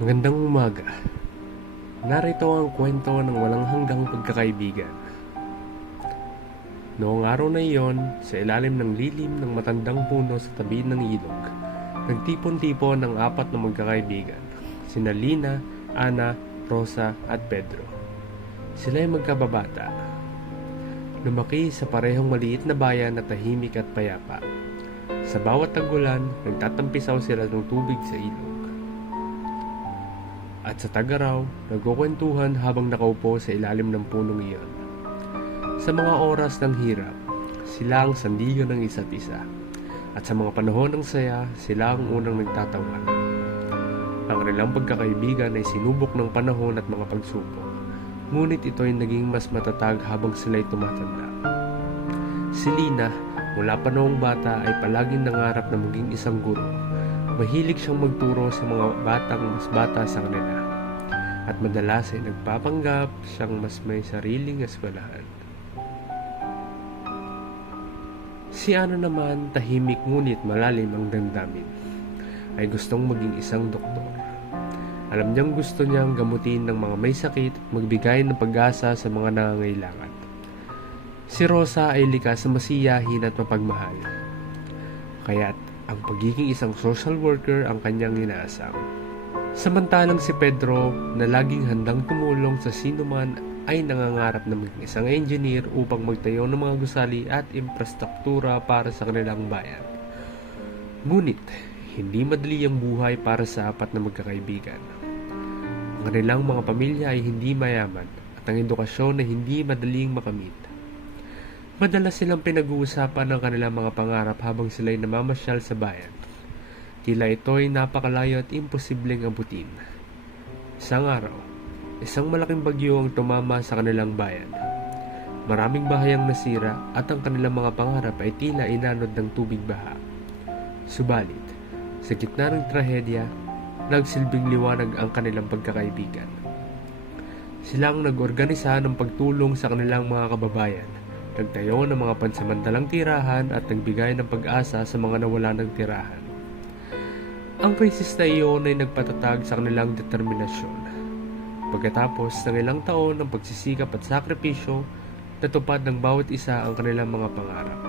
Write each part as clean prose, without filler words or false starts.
Magandang umaga. Narito ang kwento ng walang hanggang pagkakaibigan. Noong araw na iyon, sa ilalim ng lilim ng matandang puno sa tabi ng ilog, nagtipon-tipon ang apat na magkakaibigan, sina Lina, Ana, Rosa at Pedro. Sila ay magkababata. Lumaki sa parehong maliit na bayan na tahimik at payapa. Sa bawat tag-ulan, nagtatampisaw sila ng tubig sa ilog. At sa tag-araw, nagkukwentuhan habang nakaupo sa ilalim ng punong iyon. Sa mga oras ng hirap, sila ang sandigan ng isa't isa. At sa mga panahon ng saya, sila ang unang nagtatawan. Ang kanilang pagkakaibigan ay sinubok ng panahon at mga pagsubok. Ngunit ito ay naging mas matatag habang sila'y tumatanda. Si Lina, mula pa noong bata ay palaging nangarap na maging isang guro. Mahilig siyang magturo sa mga batang mas bata sa kanila. At madalas ay nagpapanggap siyang mas may sariling eskwelahan. Si Ana naman, tahimik ngunit malalim ang damdamin, ay gustong maging isang doktor. Alam niyang gusto niyang gamutin ng mga may sakit at magbigay ng pag-asa sa mga nangangailangan. Si Rosa ay likas na masiyahin at mapagmahal. Kaya't ang pagiging isang social worker ang kanyang inaasam. Samantalang si Pedro, na laging handang tumulong sa sinuman, ay nangangarap na maging isang engineer upang magtayo ng mga gusali at infrastruktura para sa kanilang bayan. Ngunit, hindi madali ang buhay para sa apat na magkakaibigan. Ang kanilang mga pamilya ay hindi mayaman at ang edukasyon ay hindi madaling makamit. Madalas silang pinag-uusapan ng kanilang mga pangarap habang sila'y namamasyal sa bayan. Tila ito'y napakalayo at imposibleng abutin. Isang araw, isang malaking bagyo ang tumama sa kanilang bayan. Maraming bahay ang nasira at ang kanilang mga pangarap ay tila inanod ng tubig baha. Subalit, sa gitna ng trahedya, nagsilbing liwanag ang kanilang pagkakaibigan. Silang nag-organisa ng pagtulong sa kanilang mga kababayan. Nagtayo ng mga pansamantalang tirahan at nagbigay ng pag-asa sa mga nawala ng tirahan. Ang krisis na iyon ay nagpatatag sa kanilang determinasyon. Pagkatapos ng ilang taon ng pagsisikap at sakripisyo, natupad ng bawat isa ang kanilang mga pangarap.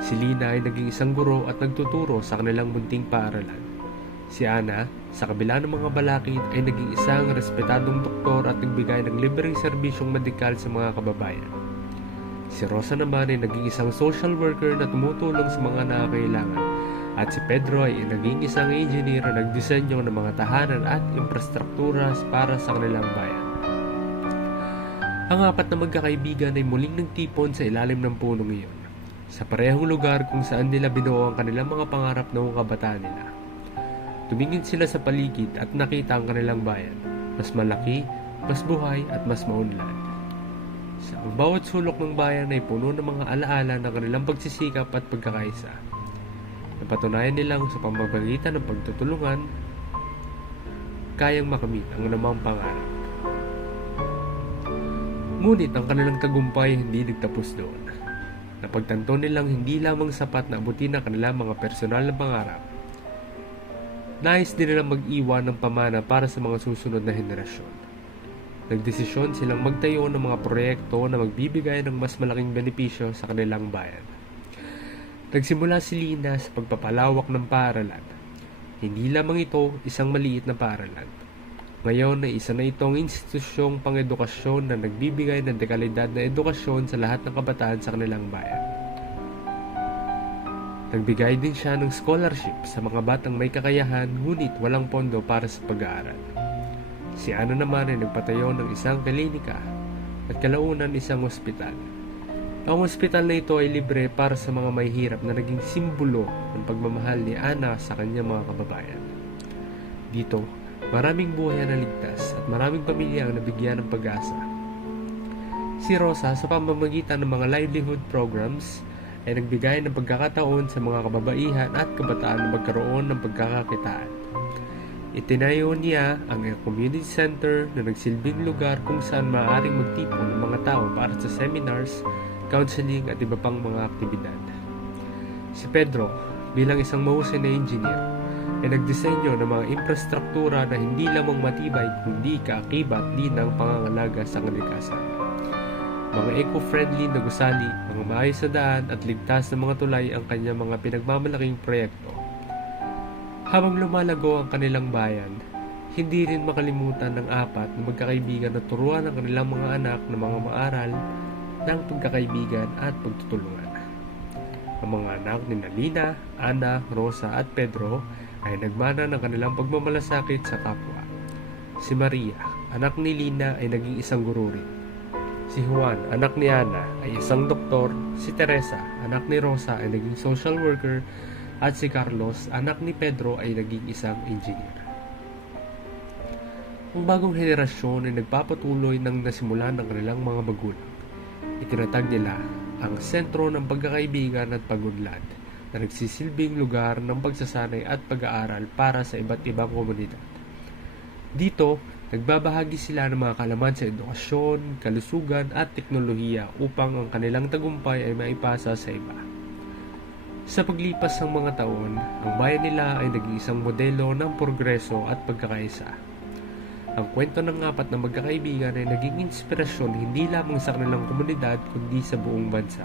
Si Lina ay naging isang guro at nagtuturo sa kanilang munting paaralan. Si Ana, sa kabila ng mga balakid, ay naging isang respetadong doktor at nagbigay ng libreng serbisyong medikal sa mga kababayan. Si Rosa naman ay naging isang social worker na tumutulong sa mga nangangailangan. At si Pedro ay naging isang engineer na nagdisenyo ng mga tahanan at infrastruktura para sa kanilang bayan. Ang apat na magkakaibigan ay muling nagtipon sa ilalim ng punong iyon, sa parehong lugar kung saan nila binuo ang kanilang mga pangarap noong kabataan nila. Tumingin sila sa paligid at nakita ang kanilang bayan, mas malaki, mas buhay at mas maunlad. Sa bawat sulok ng bayan ay puno ng mga alaala ng kanilang pagsisikap at pagkakaisa. Napatunayan nilang sa pamamagitan ng pagtutulungan, kayang makamit ang anumang pangarap. Ngunit ang kanilang tagumpay hindi nagtapos doon. Napagtanto nilang hindi lamang sapat na abutin ang kanilang mga personal na pangarap. Nais din nilang mag-iwan ng pamana para sa mga susunod na henerasyon. Nagdesisyon silang magtayo ng mga proyekto na magbibigay ng mas malaking benepisyo sa kanilang bayan. Nagsimula si Lina sa pagpapalawak ng paaralan. Hindi lamang ito isang maliit na paaralan. Ngayon ay isa na itong institusyong pang-edukasyon na nagbibigay ng dekalidad na edukasyon sa lahat ng kabataan sa kanilang bayan. Nagbigay din siya ng scholarship sa mga batang may kakayahan ngunit walang pondo para sa pag-aaral. Si Ana naman ay nagpatayo ng isang klinika at kalaunan isang ospital. Ang ospital na ito ay libre para sa mga may hirap na naging simbolo ng pagmamahal ni Ana sa kanyang mga kababayan. Dito, maraming buhay ang naligtas at maraming pamilya ang nabigyan ng pag-asa. Si Rosa, sa pamamagitan ng mga livelihood programs, ay nagbigay ng pagkakataon sa mga kababaihan at kabataan na magkaroon ng pagkakakitaan. Itinayo niya ang community center na nagsilbing lugar kung saan maaaring magtipon ng mga tao para sa seminars, counseling at iba pang mga aktibidad. Si Pedro, bilang isang mahusay na engineer, ay nagdisenyo ng mga infrastruktura na hindi lamang matibay kundi kaakibat din ng pangangalaga sa kalikasan. Mga eco-friendly na gusali, mga maayos na daan at ligtas na mga tulay ang kanyang mga pinagmamalaking proyekto. Habang lumalago ang kanilang bayan, hindi rin makalimutan ng apat na magkakaibigan na turuan ang kanilang mga anak na mga maaral ng pagkakaibigan at pagtutulungan. Ang mga anak ni Lina, Ana, Rosa at Pedro ay nagmana ng kanilang pagmamalasakit sa kapwa. Si Maria, anak ni Lina, ay naging isang guro rin. Si Juan, anak ni Ana, ay isang doktor. Si Teresa, anak ni Rosa, ay naging social worker. At si Carlos, anak ni Pedro, ay naging isang engineer. Ang bagong henerasyon ay nagpapatuloy ng nasimulan ng kanilang mga magulang. Itinatag nila ang sentro ng pagkakaibigan at pagunlad na nagsisilbing lugar ng pagsasanay at pag-aaral para sa iba't ibang komunidad. Dito, nagbabahagi sila ng mga kaalaman sa edukasyon, kalusugan at teknolohiya upang ang kanilang tagumpay ay maipasa sa iba. Sa paglipas ng mga taon, ang bayan nila ay naging isang modelo ng progreso at pagkakaisa. Ang kwento ng apat na magkakaibigan ay naging inspirasyon hindi lamang sa kanilang komunidad kundi sa buong bansa.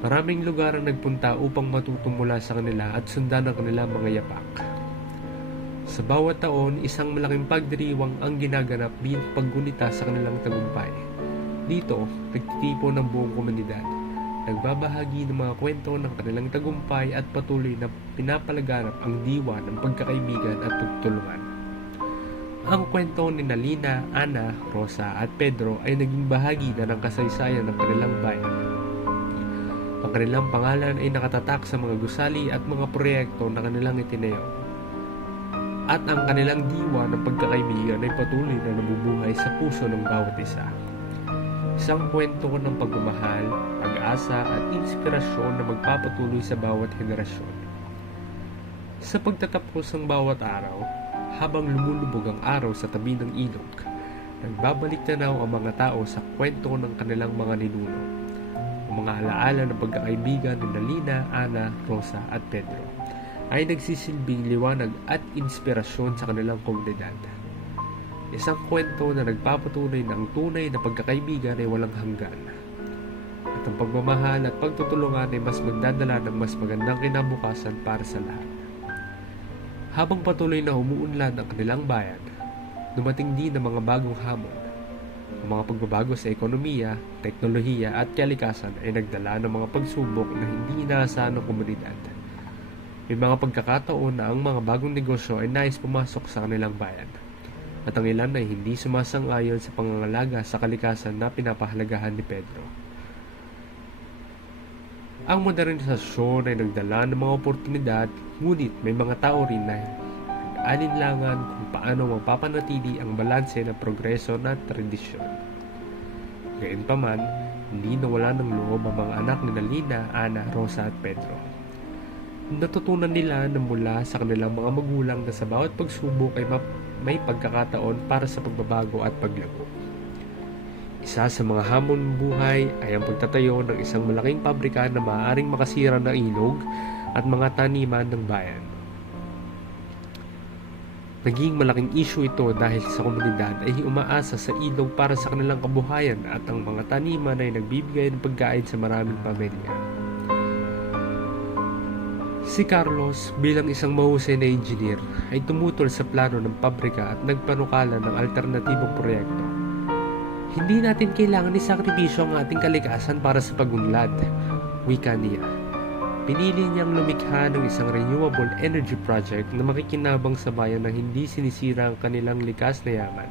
Maraming lugar ang nagpunta upang matuto mula sa kanila at sundan ang kanilang mga yapak. Sa bawat taon, isang malaking pagdiriwang ang ginaganap bilang paggunita sa kanilang tagumpay. Dito, nagtitipon ng buong komunidad, nagbabahagi ng mga kwento ng kanilang tagumpay at patuloy na pinapalaganap ang diwa ng pagkakaibigan at pagtulungan. Ang kwento ni Lina, Ana, Rosa at Pedro ay naging bahagi na ng kasaysayan ng kanilang bayan. Ang kanilang pangalan ay nakatatak sa mga gusali at mga proyekto na kanilang itinayo. At ang kanilang diwa ng pagkakaibigan ay patuloy na nabubuhay sa puso ng bawat isa. Isang kwento ng pagmamahal, pag-asa at inspirasyon na magpapatuloy sa bawat henerasyon. Sa pagtatapos ng bawat araw, habang lumulubog ang araw sa tabi ng ilog, nagbabalik tanaw ang mga tao sa kwento ng kanilang mga ninuno. Ang mga alaala ng pagkakaibigan ni Lina, Ana, Rosa at Pedro ay nagsisilbing liwanag at inspirasyon sa kanilang komunidad. Isang kwento na nagpapatunay na ang tunay na pagkakaibigan ay walang hanggan. At ang pagmamahal at pagtutulungan ay mas magdadala ng mas magandang kinabukasan para sa lahat. Habang patuloy na umuunlad ang kanilang bayan, dumating din ang mga bagong hamon. Ang mga pagbabago sa ekonomiya, teknolohiya at kalikasan ay nagdala ng mga pagsubok na hindi inaasahan ng komunidad. May mga pagkakataon na ang mga bagong negosyo ay nais pumasok sa kanilang bayan, at ang ilan ay hindi sumasang-ayon sa pangangalaga sa kalikasan na pinapahalagahan ni Pedro. Ang modernisasyon ay nagdala ng mga oportunidad, ngunit may mga tao rin na alinlangan kung paano mapapanatili ang balanse ng progreso na tradisyon. Gayunpaman, hindi nawala ng loob ang mga anak ni Lina, Ana, Rosa at Pedro. Natutunan nila na mula sa kanilang mga magulang na sa bawat pagsubok ay may pagkakataon para sa pagbabago at paglago. Isa sa mga hamon ng buhay ay ang pagtatayo ng isang malaking pabrika na maaaring makasira ng ilog at mga taniman ng bayan. Naging malaking issue ito dahil sa komunidad ay umaasa sa ilog para sa kanilang kabuhayan at ang mga taniman ay nagbibigay ng pagkain sa maraming pamilya. Si Carlos, bilang isang mahusay na engineer, ay tumutol sa plano ng pabrika at nagpanukala ng alternatibong proyekto. Hindi natin kailangan isakripisyo ang ating kalikasan para sa pagunlad, wika niya. Pinili niyang lumikha ng isang renewable energy project na makikinabang sa bayan na hindi sinisira ang kanilang likas na yaman.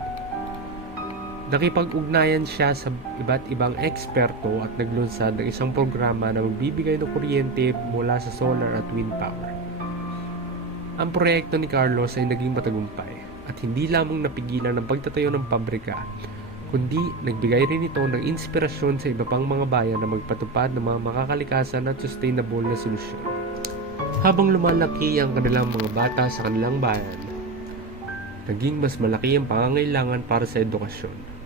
Nakipag-ugnayan siya sa iba't ibang eksperto at naglunsad ng isang programa na magbibigay ng kuryente mula sa solar at wind power. Ang proyekto ni Carlos ay naging matagumpay at hindi lamang napigilan ang pagtatayo ng pabrika, kundi nagbigay rin ito ng inspirasyon sa iba pang mga bayan na magpatupad ng mga makakalikasan at sustainable na solusyon. Habang lumalaki ang kanilang mga bata sa kanilang bayan, naging mas malaki ang pangangailangan para sa edukasyon.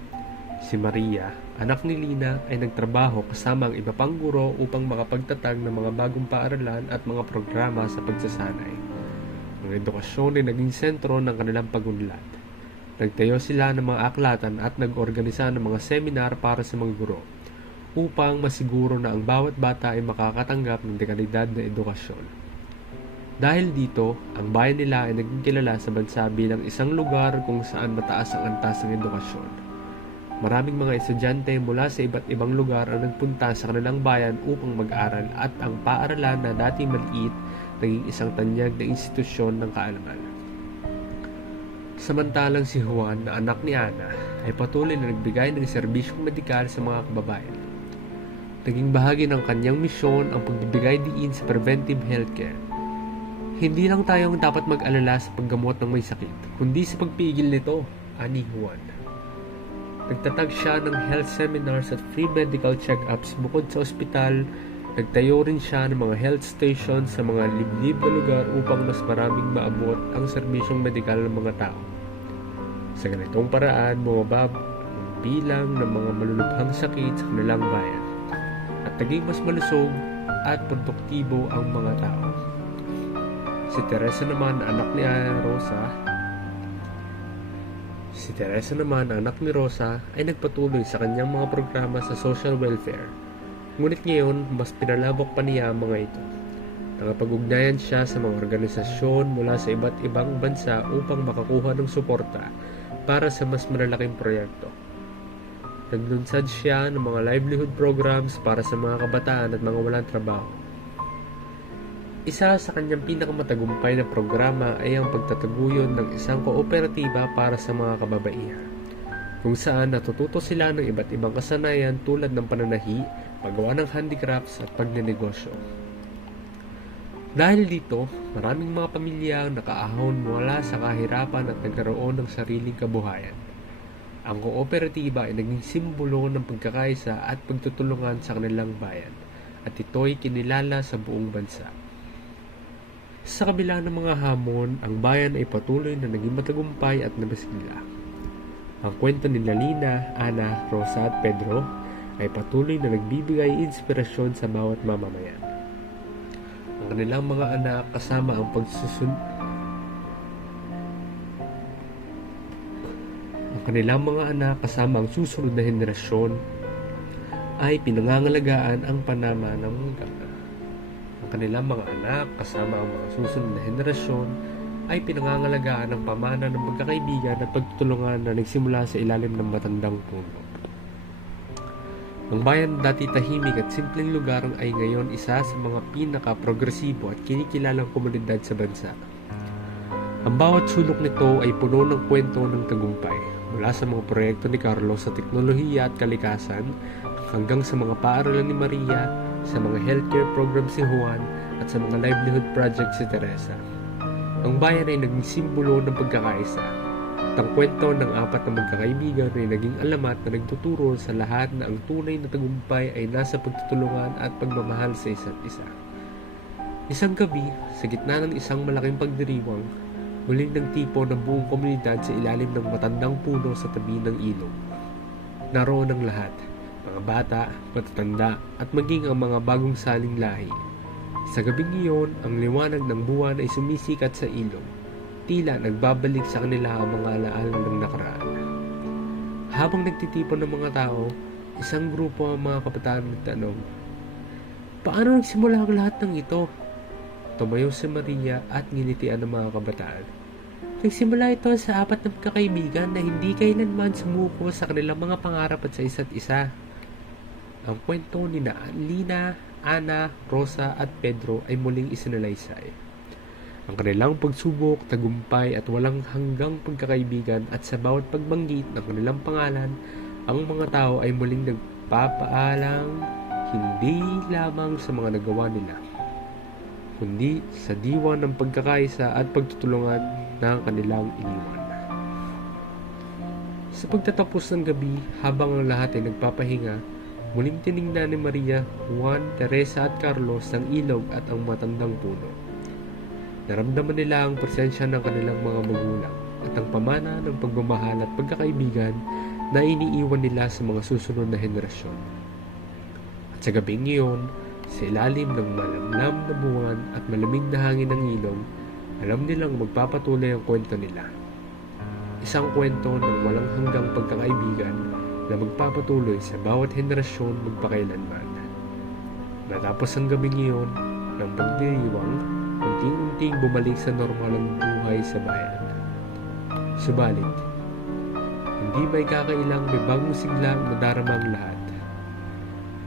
Si Maria, anak ni Lina, ay nagtrabaho kasama ang iba pang guro upang makapagtatag ng mga bagong paaralan at mga programa sa pagsasanay. Ang edukasyon ay naging sentro ng kanilang pagunlad. Nagtayo sila ng mga aklatan at nag-organisa ng mga seminar para sa mga guro upang masiguro na ang bawat bata ay makakatanggap ng dekalidad na edukasyon. Dahil dito, ang bayan nila ay naging kilala sa bansa bilang isang lugar kung saan mataas ang antas ng edukasyon. Maraming mga estudyante mula sa iba't ibang lugar ang nagpunta sa kanilang bayan upang mag-aral at ang paaralan na dati maliit naging isang tanyag na institusyon ng kaalaman. Samantalang si Juan na anak ni Ana ay patuloy na nagbigay ng serbisyong medikal sa mga kababayan. Naging bahagi ng kanyang misyon ang pagbibigay diin sa preventive healthcare. Hindi lang tayong dapat mag-alala sa paggamot ng may sakit, kundi sa pagpigil nito, ani Juan. Nagtatag siya ng health seminars at free medical check-ups bukod sa ospital. Nagtayo rin siya ng mga health stations sa mga liblib na lugar upang mas maraming maabot ang serbisyong medikal ng mga tao. Sa ganitong paraan, bumaba ang bilang ng mga malulubhang sakit sa kanilang bayan at naging mas malusog at produktibo ang mga tao. Si Teresa naman, anak ni Rosa, ay nagpatuloy sa kanyang mga programa sa social welfare. Ngunit ngayon, mas pinalabok pa niya ang mga ito. Nakapag-ugnayan siya sa mga organisasyon mula sa iba't ibang bansa upang makakuha ng suporta para sa mas malalaking proyekto. Naglunsad siya ng mga livelihood programs para sa mga kabataan at mga walang trabaho. Isa sa kanyang pinakamatagumpay na programa ay ang pagtataguyod ng isang kooperatiba para sa mga kababaihan, kung saan natututo sila ng iba't ibang kasanayan tulad ng pananahi, paggawa ng handicrafts at pagnenegosyo. Dahil dito, maraming mga pamilya ang nakaahon mula sa kahirapan at nagkaroon ng sariling kabuhayan. Ang kooperatiba ay naging simbolo ng pagkakaisa at pagtutulungan sa kanilang bayan, at ito'y kinilala sa buong bansa. Sa kabila ng mga hamon, ang bayan ay patuloy na naging matagumpay at nabasigla. Ang kwento ni Lina, Ana, Rosa at Pedro ay patuloy na nagbibigay inspirasyon sa bawat mamamayan. Ang kanilang mga anak kasama ang susunod na henerasyon ay pinangangalagaan ang panamanang hanggang. Ang kanilang mga anak kasama ang mga susunod na henerasyon ay pinangangalagaan ang pamana ng pagkakaibigan at pagtutulungan na nagsimula sa ilalim ng matandang puno. Ang bayan dati tahimik at simpleng lugar ay ngayon isa sa mga pinaka-progresibo at kinikilalang komunidad sa bansa. Ang bawat sulok nito ay puno ng kwento ng tagumpay, mula sa mga proyekto ni Carlos sa teknolohiya at kalikasan hanggang sa mga paaralan ni Maria, sa mga healthcare program si Juan at sa mga livelihood project si Teresa. Ang bayan ay naging simbolo ng pagkakaisa at ang kwento ng apat na magkakaibigan ay naging alamat na nagtuturo sa lahat na ang tunay na tagumpay ay nasa pagtutulungan at pagmamahal sa isa't isa. Isang gabi, sa gitna ng isang malaking pagdiriwang, muling nagtipo ng buong komunidad sa ilalim ng matandang puno sa tabi ng ilog. Naroon ang lahat, mga bata, matatanda at maging ang mga bagong saling lahi. Sa gabing iyon, ang liwanag ng buwan ay sumisikat sa ilog. Tila nagbabalik sa kanila ang mga alaala ng nakaraan. Habang nagtitipon ng mga tao, isang grupo ang mga kabataan nagtanong, "Paano nagsimula ang lahat ng ito?" Tumayo si Maria at nginitian ng mga kabataan. Nagsimula ito sa apat na magkakaibigan na hindi kailanman sumuko sa kanilang mga pangarap at sa isa't isa. Ang kwento ni Lina, Ana, Rosa at Pedro ay muling isinalaysay. Ang kanilang pagsubok, tagumpay at walang hanggang pagkakaibigan at sa bawat pagbanggit ng kanilang pangalan, ang mga tao ay muling nagpapaalang hindi lamang sa mga nagawa nila, kundi sa diwa ng pagkakaisa at pagtutulungan ng kanilang iniwan. Sa pagtatapos ng gabi, habang ang lahat ay nagpapahinga, muling tiningnan ni Maria, Juan, Teresa at Carlos ang ilog at ang matandang puno. Naramdaman nila ang presensya ng kanilang mga magulang at ang pamana ng pagmamahal at pagkakaibigan na iniiwan nila sa mga susunod na henerasyon. At sa gabing iyon, sa ilalim ng malamlam na buwan at malamig na hangin ng ilog, Alam nilang magpapatuloy ang kwento nila. Isang kwento ng walang hanggang pagkakaibigan na magpapatuloy sa bawat henerasyon magpakailanman. Matapos ang gabing iyon, ng pagdiriwang, unti-unting bumalik sa normal ang buhay sa bayan. Subalit, hindi may kakailang may bagong siglang nadarama ang lahat.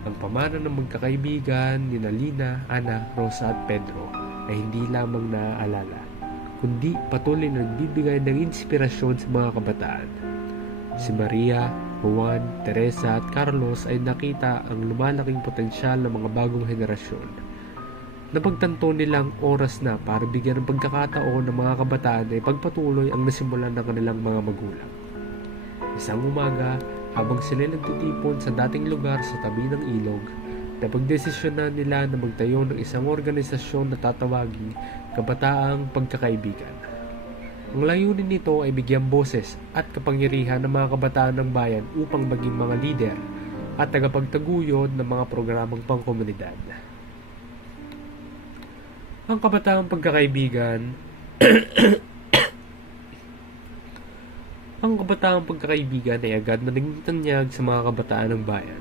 Ang pamana ng magkakaibigan ni Lina, Ana, Rosa at Pedro ay hindi lamang naaalala, kundi patuloy na nagbibigay ng inspirasyon sa mga kabataan. Si Maria, Juan, Teresa at Carlos ay nakita ang lumalaking potensyal ng mga bagong henerasyon. Napagtanto nilang oras na para bigyan ng pagkakataon ng mga kabataan ay pagpatuloy ang nasimulan ng kanilang mga magulang. Isang umaga, habang sila nagtitipon sa dating lugar sa tabi ng ilog, napagdesisyonan nila na magtayo ng isang organisasyon na tatawaging Kabataang Pagkakaibigan. Ang layunin nito ay bigyang boses at kapangyarihan ng mga kabataan ng bayan upang maging mga lider at tagapagtaguyod ng mga programang pangkomunidad. Ang Kabataang Pagkakaibigan Ang Kabataang Pagkakaibigan ay agad na naging tanyag sa mga kabataan ng bayan.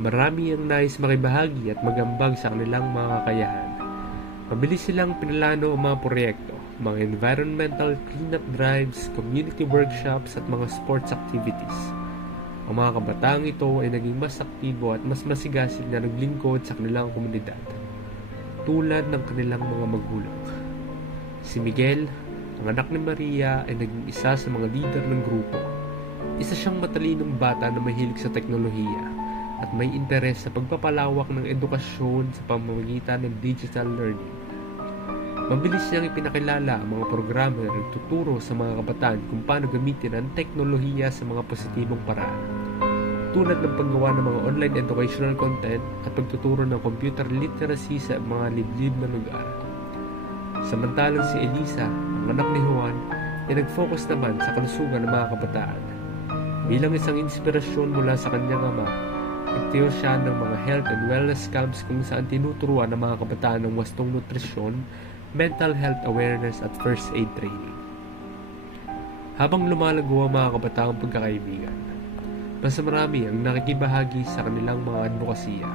Marami ang nais makibahagi at magambag sa kanilang mga kakayahan. Mabilis silang pinalano ang mga proyekto, mga environmental cleanup drives, community workshops at mga sports activities. Ang mga kabataang ito ay naging mas aktibo at mas masigasig na naglingkod sa kanilang komunidad, tulad ng kanilang mga magulang. Si Miguel, ang anak ni Maria, ay naging isa sa mga leader ng grupo. Isa siyang matalinong bata na mahilig sa teknolohiya at may interes sa pagpapalawak ng edukasyon sa pamamagitan ng digital learning. Mabilis niyang ipinakilala ang mga programa na nagtuturo sa mga kabataan kung paano gamitin ang teknolohiya sa mga positibong paraan, tulad ng paggawa ng mga online educational content at pagtuturo ng computer literacy sa mga liblib na lugar. Samantalang si Elisa, ang anak ni Juan, ay nag-focus naman sa kalusugan ng mga kabataan. Bilang isang inspirasyon mula sa kanyang ama, nagtayo siya ng mga health and wellness camps kung saan tinuturuan ng mga kabataan ng wastong nutrisyon, mental health awareness at first aid training. Habang lumalago ang mga kabataang pagkakaibigan, mas marami ang nakikibahagi sa kanilang mga advokasya.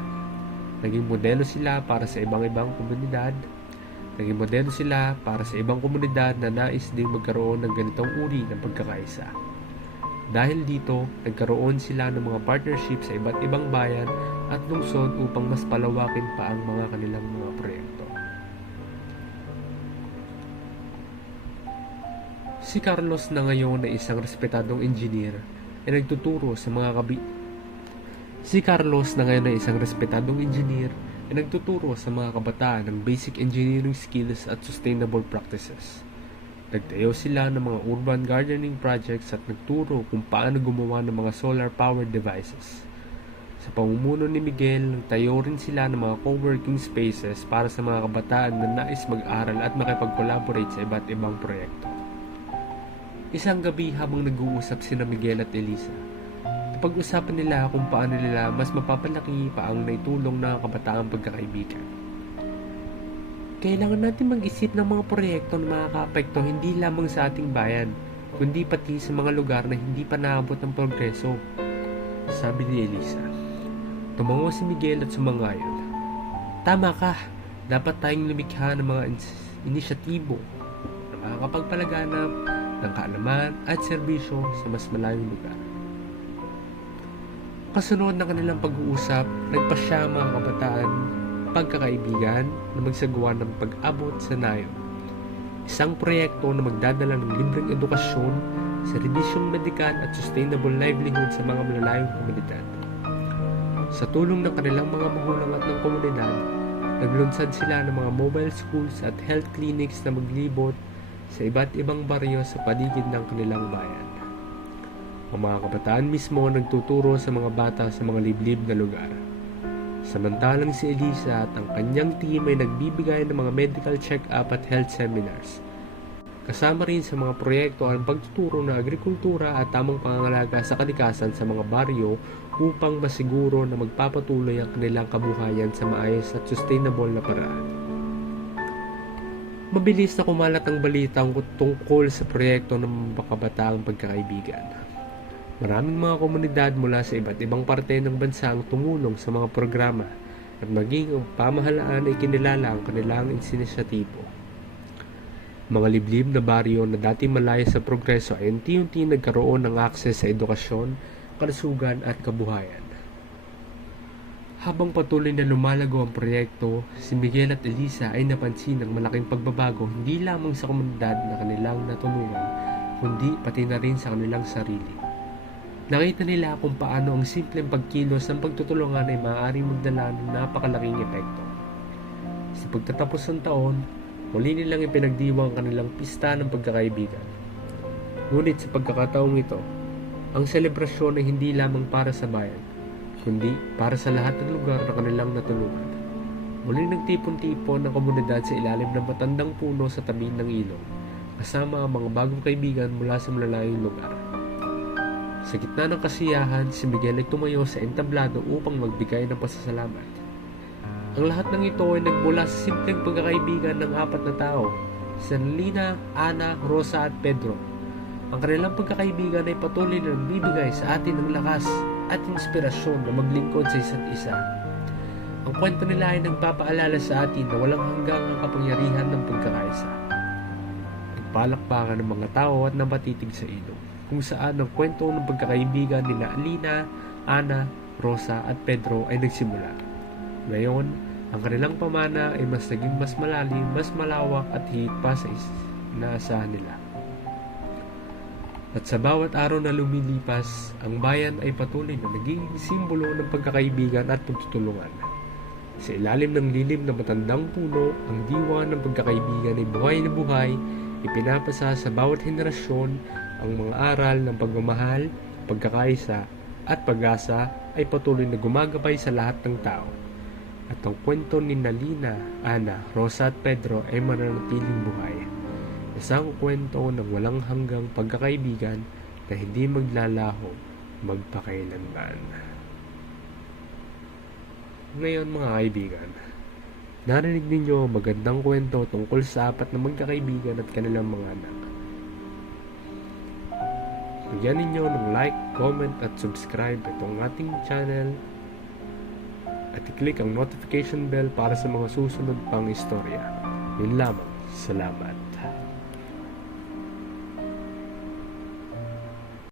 Naging modelo sila para sa ibang-ibang komunidad. Naging modelo sila para sa ibang komunidad na nais ding magkaroon ng ganitong uri ng pagkakaisa. Dahil dito, nagkaroon sila ng mga partnership sa iba't ibang bayan at lungsod upang mas palawakin pa ang mga kanilang mga proyekto. Si Carlos na ngayon ay isang respetadong engineer ay nagtuturo sa mga kabataan ng basic engineering skills at sustainable practices. Nagtayo sila ng mga urban gardening projects at nagturo kung paano gumawa ng mga solar-powered devices. Sa pamumuno ni Miguel, nagtayo rin sila ng mga co-working spaces para sa mga kabataan na nais mag-aral at makipag-collaborate sa iba't ibang proyekto. Isang gabi habang nag-uusap sina Miguel at Elisa, napag-usapan nila kung paano nila mas mapapalaki pa ang naitulong ng kabataang pagkakaibigan. Kailangan natin mag-isip ng mga proyekto na makakaapekto hindi lamang sa ating bayan, kundi pati sa mga lugar na hindi pa naabot ng progreso, sabi ni Elisa. Tumango si Miguel at sumangayon. Tama ka, dapat tayong lumikha ng mga inisyatibo na makakapagpalaganap ng kaalaman at serbisyo sa mas malayong lugar. Kasunod ng kanilang pag-uusap, nagpasya ang mga kabataan pagkakaibigan na magsagawa ng pag-abot sa Nayon. Isang proyekto na magdadala ng libreng edukasyon, serbisyong medikal at sustainable livelihood sa mga malalayong komunidad. Sa tulong ng kanilang mga magulang at ng komunidad, naglunsad sila ng mga mobile schools at health clinics na maglibot sa iba't ibang baryo sa paligid ng kanilang bayan. Ang mga kabataan mismo nagtuturo sa mga bata sa mga liblib na lugar. Samantalang si Elisa at ang kanyang team ay nagbibigay ng mga medical check-up at health seminars. Kasama rin sa mga proyekto ang pagtuturo ng agrikultura at tamang pangangalaga sa kalikasan sa mga baryo upang masiguro na magpapatuloy ang kanilang kabuhayan sa maayos at sustainable na paraan. Mabilis na kumalat ang balita tungkol sa proyekto ng makabataang pagkakaibigan. Maraming mga komunidad mula sa iba't ibang parte ng bansa ang tumulong sa mga programa at maging ang pamahalaan ay kinilala ang kanilang inisyatibo. Mga liblib na baryo na dati malayo sa progreso ay unti-unti nagkaroon ng akses sa edukasyon, kalusugan at kabuhayan. Habang patuloy na lumalago ang proyekto, si Miguel at Elisa ay napansin ng malaking pagbabago hindi lamang sa komunidad na kanilang natulungan, kundi pati na rin sa kanilang sarili. Nakita nila kung paano ang simpleng pagkilos ng pagtutulungan ay maaaring magdala ng napakalaking epekto. Sa pagtatapos ng taon, muli nilang ipinagdiwang ang kanilang pista ng pagkakaibigan. Ngunit sa pagkakataong ito, ang selebrasyon ay hindi lamang para sa bayan, kundi para sa lahat ng lugar na kanilang natulungan. Muling nagtipon-tipon ang komunidad sa ilalim ng matandang puno sa tabi ng ilog, kasama ang mga bagong kaibigan mula sa malalayong lugar. Sa gitna ng kasiyahan, si Miguel ay tumayo sa entablado upang magbigay ng pasasalamat. Ang lahat ng ito ay nagmula sa simpleng pagkakaibigan ng 4 na tao, si Lina, Ana, Rosa at Pedro. Ang kanilang pagkakaibigan ay patuloy na nagbibigay sa atin ng lakas at inspirasyon na maglingkod sa isa't isa. Ang kwento nila ay nagpapaalala sa atin na walang hanggang ang kapangyarihan ng pagkakaisa. Nagpalakpakan ng mga tao at napatitig sa ilog, kung saan ang kwento ng pagkakaibigan nila Alina, Ana, Rosa at Pedro ay nagsimula. Ngayon, ang kanilang pamana ay naging mas malalim, mas malawak at higit pa sa inaasahan nila. At sa bawat araw na lumilipas, ang bayan ay patuloy na naging simbolo ng pagkakaibigan at pagtutulungan. Sa ilalim ng lilim na matandang puno, ang diwa ng pagkakaibigan ay buhay na buhay, ipinapasa sa bawat henerasyon. Ang mga aral ng pagmamahal, pagkakaisa at pag-asa ay patuloy na gumagabay sa lahat ng tao. At ang kwento ni Lina, Ana, Rosa at Pedro ay mananatiling buhay. Isang kwento ng walang hanggang pagkakaibigan na hindi maglalaho magpakailanman. Ngayon mga kaibigan, narinig ninyo magandang kwento tungkol sa 4 na magkakaibigan at kanilang mga anak. Bigyan ninyo ng like, comment at subscribe itong ating channel at i-click ang notification bell para sa mga susunod pang istorya. Yun lamang. Salamat.